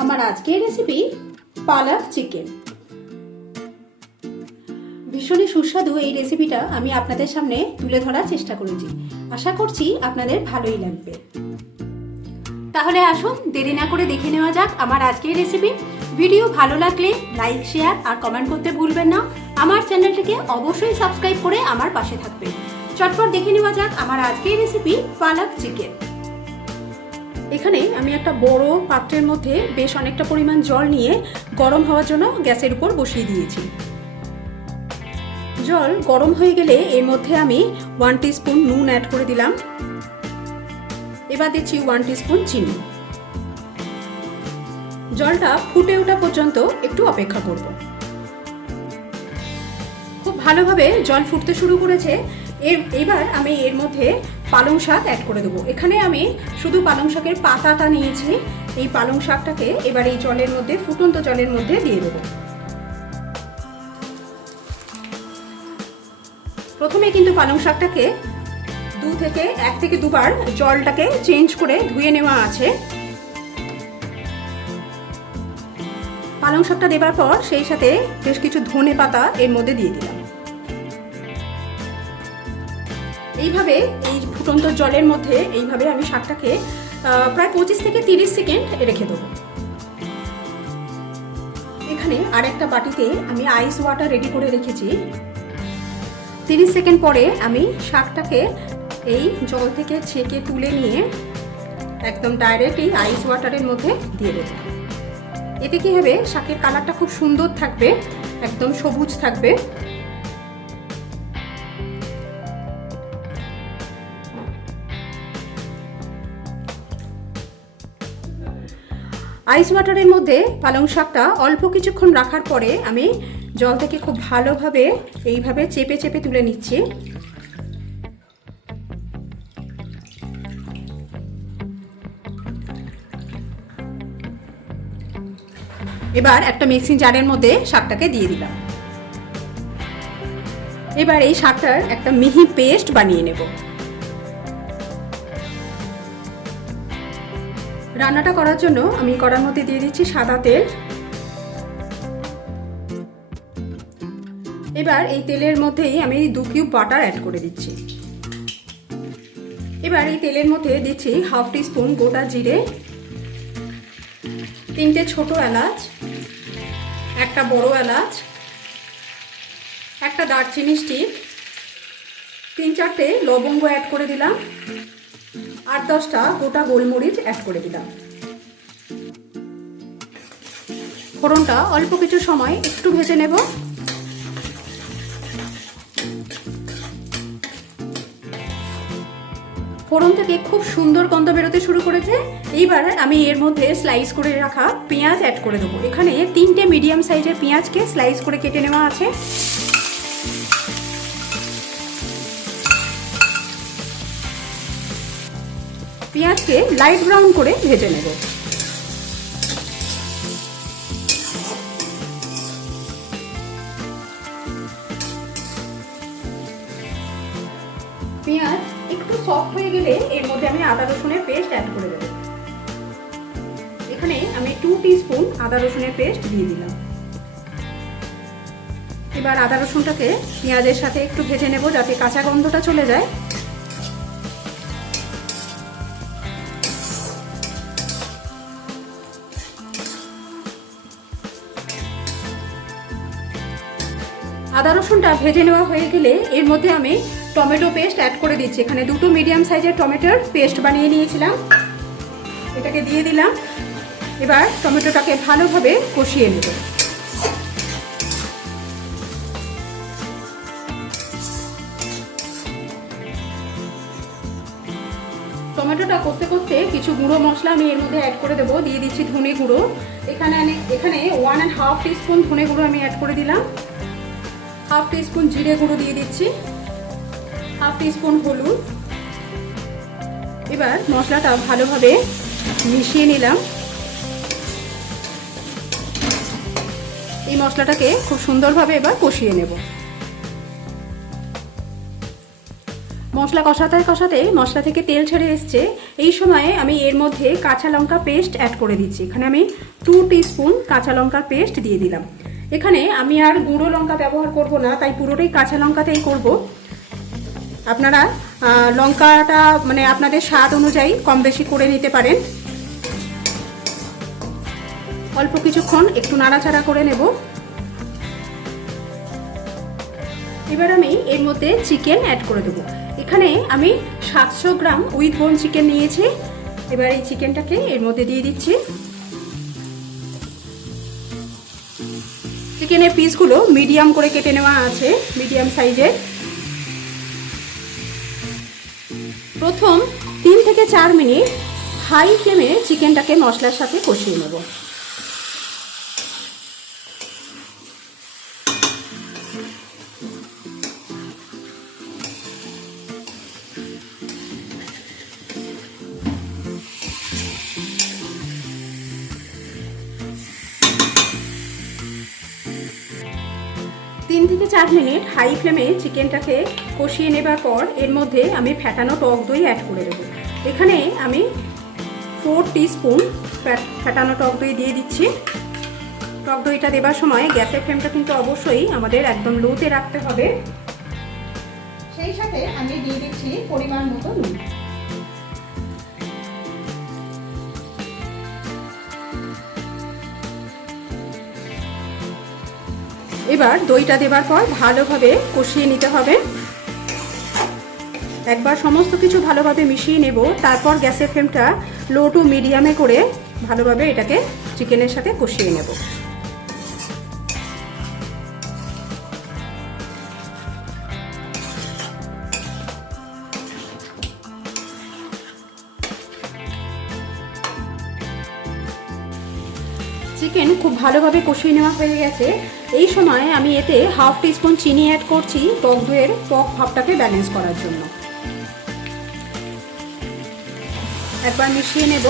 আমার আজকের রেসিপি পালক চিকেন। ভীষণই সুস্বাদু এই রেসিপিটা আমি আপনাদের সামনে তুলে ধরার চেষ্টা করেছি। আশা করছি আপনাদের ভালোই লাগবে। তাহলে আসুন দেরি না করে দেখে নেওয়া যাক আমার আজকের রেসিপি। ভিডিও ভালো লাগলে লাইক, শেয়ার আর কমেন্ট করতে ভুলবেন না। আমার চ্যানেলটিকে অবশ্যই সাবস্ক্রাইব করে আমার পাশে থাকবেন। চটপট দেখে নেওয়া যাক আমার আজকের রেসিপি পালক চিকেন। এখানে আমি একটা বড় পাত্রের মধ্যে বেশ অনেকটা পরিমাণ জল নিয়ে গরম হওয়ার জন্য গ্যাসের উপর বসিয়ে দিয়েছি। জল গরম হয়ে গেলে এর মধ্যে আমি 1 টিস্পুন নুন অ্যাড করে দিলাম। এবার দিচ্ছি 1 টিস্পুন চিনি। জলটা ফুটে ওঠা পর্যন্ত একটু অপেক্ষা করব। খুব ভালোভাবে জল ফুটতে শুরু করেছে। এবার আমি এর মধ্যে পালং শাক অ্যাড করে দেবো। এখানে আমি শুধু পালং শাকের পাতাটা নিয়েছি। এই পালং শাকটাকে এবার এই জলের মধ্যে, ফুটন্ত জলের মধ্যে দিয়ে দেবো। প্রথমে কিন্তু পালং শাকটাকে 1 থেকে 2 বার জলটাকে চেঞ্জ করে ধুয়ে নেওয়া আছে। পালং শাকটা দেবার পর সেই সাথে বেশ কিছু ধনে পাতা এর মধ্যে দিয়ে দিলাম। এইভাবে এই ফুটন্ত জলের মধ্যে এইভাবে আমি শাকটাকে প্রায় 25 থেকে 30 সেকেন্ড রেখে দেবো। এখানে আর একটা বাটিতে আমি আইস ওয়াটার রেডি করে রেখেছি। 30 সেকেন্ড পরে আমি শাকটাকে এই জল থেকে ছেঁকে তুলে নিয়ে একদম ডাইরেক্ট এই আইস ওয়াটারের মধ্যে দিয়ে দেবো। এতে কি হবে, শাকের কালারটা খুব সুন্দর থাকবে, একদম সবুজ থাকবে। আইস ওয়াটারের মধ্যে পালং শাকটা অল্প কিছুক্ষণ রাখার পরে আমি জল থেকে খুব ভালোভাবে এইভাবে চেপে চেপে তুলে নিচ্ছি। এবার একটা মিক্সিং জারের মধ্যে শাকটাকে দিয়ে দিলাম। এবার এই শাকটার একটা মিহি পেস্ট বানিয়ে নেব। রান্নাটা করার জন্য আমি কড়ার মধ্যে দিয়ে দিচ্ছি সাদা তেল। এবার এই তেলের মধ্যেই আমি 2 কিউব বাটার অ্যাড করে দিচ্ছি। এবার এই তেলের মধ্যে দিচ্ছি 1/2 টিস্পুন গোটা জিরে, 3টে ছোট এলাচ, একটা বড় এলাচ, একটা দারচিনি স্টিক, 3-4টে লবঙ্গ অ্যাড করে দিলাম, 8-10টা গোটা গোলমরিচ অ্যাড করে দিলাম। ফোড়নটা অল্প কিছু সময় একটু ভেজে নেব। ফোড়ন থেকে খুব সুন্দর গন্ধ বেরোতে শুরু করেছে। এইবার আমি এর মধ্যে স্লাইস করে রাখা পেঁয়াজ অ্যাড করে দেবো। এখানে 3টে মিডিয়াম সাইজের পেঁয়াজকে স্লাইস করে কেটে নেওয়া আছে। পেঁয়াজকে লাইট ব্রাউন করে ভেজে নেব। পেঁয়াজ একটু সফট হয়ে গেলে এর মধ্যে আমি আদা রসুনের পেস্ট অ্যাড করে দেব। এখানে আমি 2 টিস্পুন আদা রসুনের পেস্ট দিয়ে দিলাম। এবার আদা রসুনটাকে পেঁয়াজের সাথে একটু ভেজে নেব যাতে কাঁচা গন্ধটা চলে যায়। আদা রসুনটা ভেজে নেওয়া হয়ে গেলে এর মধ্যে আমি টমেটো পেস্ট অ্যাড করে দিচ্ছি। এখানে 2টো মিডিয়াম সাইজের টমেটোর পেস্ট বানিয়ে নিয়েছিলাম, এটাকে দিয়ে দিলাম। এবার টমেটোটাকে ভালোভাবে কষিয়ে নেব। টমেটোটা করতে করতে কিছু গুঁড়ো মশলা আমি এর মধ্যে অ্যাড করে দেবো। দিয়ে দিচ্ছি ধনে গুঁড়ো। এখানে 1.5 টিস্পুন ধনে গুঁড়ো আমি অ্যাড করে দিলাম। 1/2 টিস্পুন জিরে গুঁড়ো দিয়ে দিচ্ছি, 1/2 টিস্পুন হলুদ। এবার মশলাটা ভালোভাবে মিশিয়ে নিলাম। এই মশলাটাকে খুব সুন্দরভাবে এবার কষিয়ে নেব। মশলা কষাতে কষাতে মশলা থেকে তেল ছেড়ে এসছে। এই সময়ে আমি এর মধ্যে কাঁচা লঙ্কা পেস্ট অ্যাড করে দিচ্ছি। এখানে আমি 2 টিস্পুন কাঁচা লঙ্কার পেস্ট দিয়ে দিলাম। এখানে আমি আর গুঁড়ো লঙ্কা ব্যবহার করব না, তাই পুরোটাই কাঁচা লঙ্কাতেই করব। আপনারা লঙ্কাটা মানে আপনাদের স্বাদ অনুযায়ী কম বেশি করে নিতে পারেন। অল্প কিছুক্ষণ একটু নাড়াচাড়া করে নেব। এবার আমি এর মধ্যে চিকেন অ্যাড করে দেবো। এখানে আমি 700 গ্রাম উইথ বোন চিকেন নিয়েছি। এবার এই চিকেনটাকে এর মধ্যে দিয়ে দিচ্ছি। চিকেনের পিসগুলো মিডিয়াম করে কেটে নেওয়া আছে, মিডিয়াম সাইজের। প্রথম 3 থেকে 4 মিনিট হাই ফ্লেমে চিকেনটাকে মশলার সাথে কষিয়ে নেব। তিন থেকে 4 মিনিট হাই ফ্লেমে চিকেনটাকে কষিয়ে নেবার পর এর মধ্যে আমি ফ্যাটানো টক দই অ্যাড করে দেবো। এখানে আমি 4 টিস্পুন ফ্যাটানো টক দই দিয়ে দিচ্ছি। টক দইটা দেবার সময় গ্যাসের ফ্লেমটা কিন্তু অবশ্যই আমাদের একদম লোতে রাখতে হবে। সেই সাথে আমি দিয়ে দিচ্ছি পরিমাণ মতো নুন। এবার দইটা দেবার পর ভালোভাবে কষিয়ে নিতে হবে। একবার সমস্ত কিছু ভালোভাবে মিশিয়ে নেব, তারপর গ্যাসের ফ্লেমটা লো টু মিডিয়ামে করে ভালোভাবে এটাকে চিকেনের সাথে কষিয়ে নেব। চিকেন খুব ভালোভাবে কষিয়ে নেওয়া হয়ে গেছে। এই সময় আমি এতে 1/2 টিস্পুন চিনি অ্যাড করছি টক দইয়ের টক ভাবটাকে ব্যালেন্স করার জন্য। একবার মিশিয়ে নেব।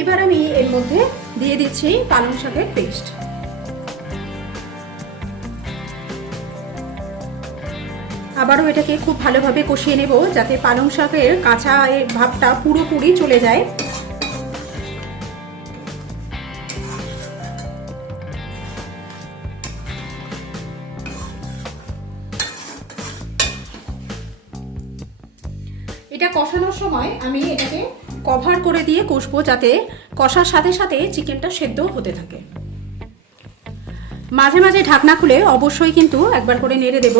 এবার আমি এর মধ্যে দিয়ে দিচ্ছি পালং শাকের পেস্ট। আবারও এটাকে খুব ভালোভাবে কষিয়ে নেব যাতে পালং শাকের কাঁচা ভাবটা পুরোপুরি চলে যায়। এটা কষানোর সময় আমি এটাকে কভার করে দিয়ে কষবো যাতে কষার সাথে সাথে চিকেনটা সেদ্ধ হতে থাকে। মাঝে মাঝে ঢাকনা খুলে অবশ্যই কিন্তু একবার করে নেড়ে দেব।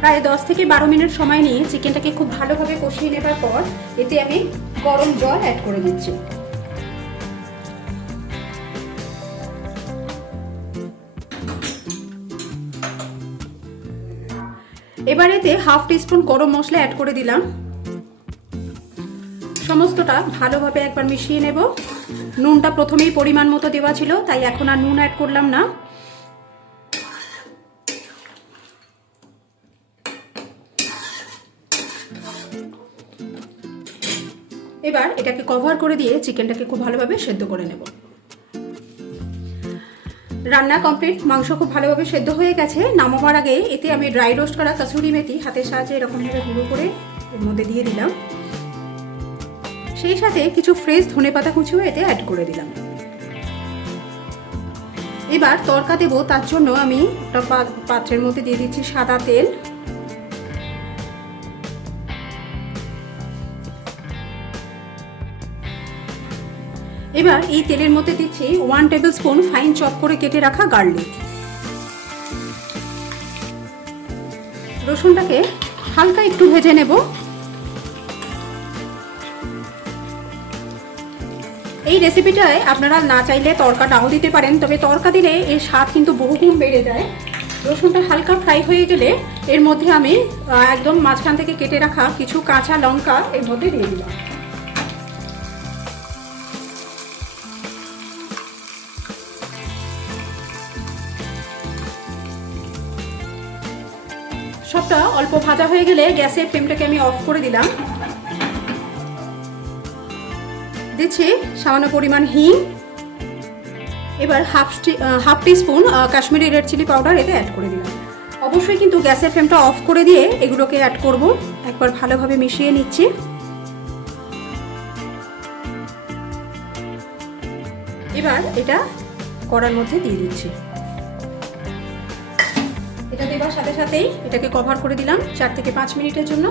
প্রায় 10 থেকে 12 মিনিট সময় নিয়ে চিকেনটাকে খুব ভালোভাবে কষিয়ে নেবার পর এতে আমি গরম জল অ্যাড করে দিচ্ছি। এবার এতে 1/2 টিস্পুন গরম মশলা অ্যাড করে দিলাম। সমস্তটা ভালোভাবে একবার মিশিয়ে নেব। নুনটা প্রথমেই পরিমাণ মতো দেওয়া ছিল, তাই এখন আর নুন অ্যাড করলাম না। এবার এটাকে কভার করে দিয়ে চিকেনটাকে খুব ভালোভাবে সেদ্ধ করে নেব। রান্না কমপ্লিট। মাংস খুব ভালোভাবে সেদ্ধ হয়ে গেছে। নামাবার আগে এতে আমি ড্রাই রোস্ট করা কাসুরি মেথি হাতের সাহায্যে এরকমভাবে গুঁড়ো করে এর মধ্যে দিয়ে দিলাম। সেই সাথে কিছু ফ্রেশ ধনেপাতা কুচিও এতে অ্যাড করে দিলাম। এবার তড়কা দেব, তার জন্য আমি একটা পাত্রের মধ্যে দিয়ে দিচ্ছি সাদা তেল। এবার এই তেলের মধ্যে দিচ্ছি 1 টেবিল স্পুন ফাইন চপ করে কেটে রাখা গার্লিক। রসুনটাকে হালকা একটু ভেজে নেব। এই রেসিপিটায় আপনারা না চাইলে তড়কা নাও দিতে পারেন, তবে তড়কা দিলে এর স্বাদ কিন্তু বহুগুণ বেড়ে যায়। রসুনটা হালকা ফ্রাই হয়ে গেলে এর মধ্যে আমি একদম মাঝখান থেকে কেটে রাখা কিছু কাঁচা লঙ্কা এর মধ্যে দিয়ে দিলাম। অল্প ভাজা হয়ে গেলে গ্যাসের ফ্লেমটাকে আমি অফ করে দিলাম। দিচ্ছি সামান্য পরিমাণ হিং। এবার half teaspoon Kashmiri red chilli powder এতে অ্যাড করে দিলাম। অবশ্যই কিন্তু গ্যাসের ফ্লেমটা অফ করে দিয়ে এগুলোকে অ্যাড করব। একবার ভালোভাবে মিশিয়ে নিচ্ছি। এবার এটা কড়ার মধ্যে দিয়ে দিচ্ছি। এটা দেবার সাথে সাথেই এটাকে কভার করে দিলাম 4 থেকে 5 মিনিটের জন্য।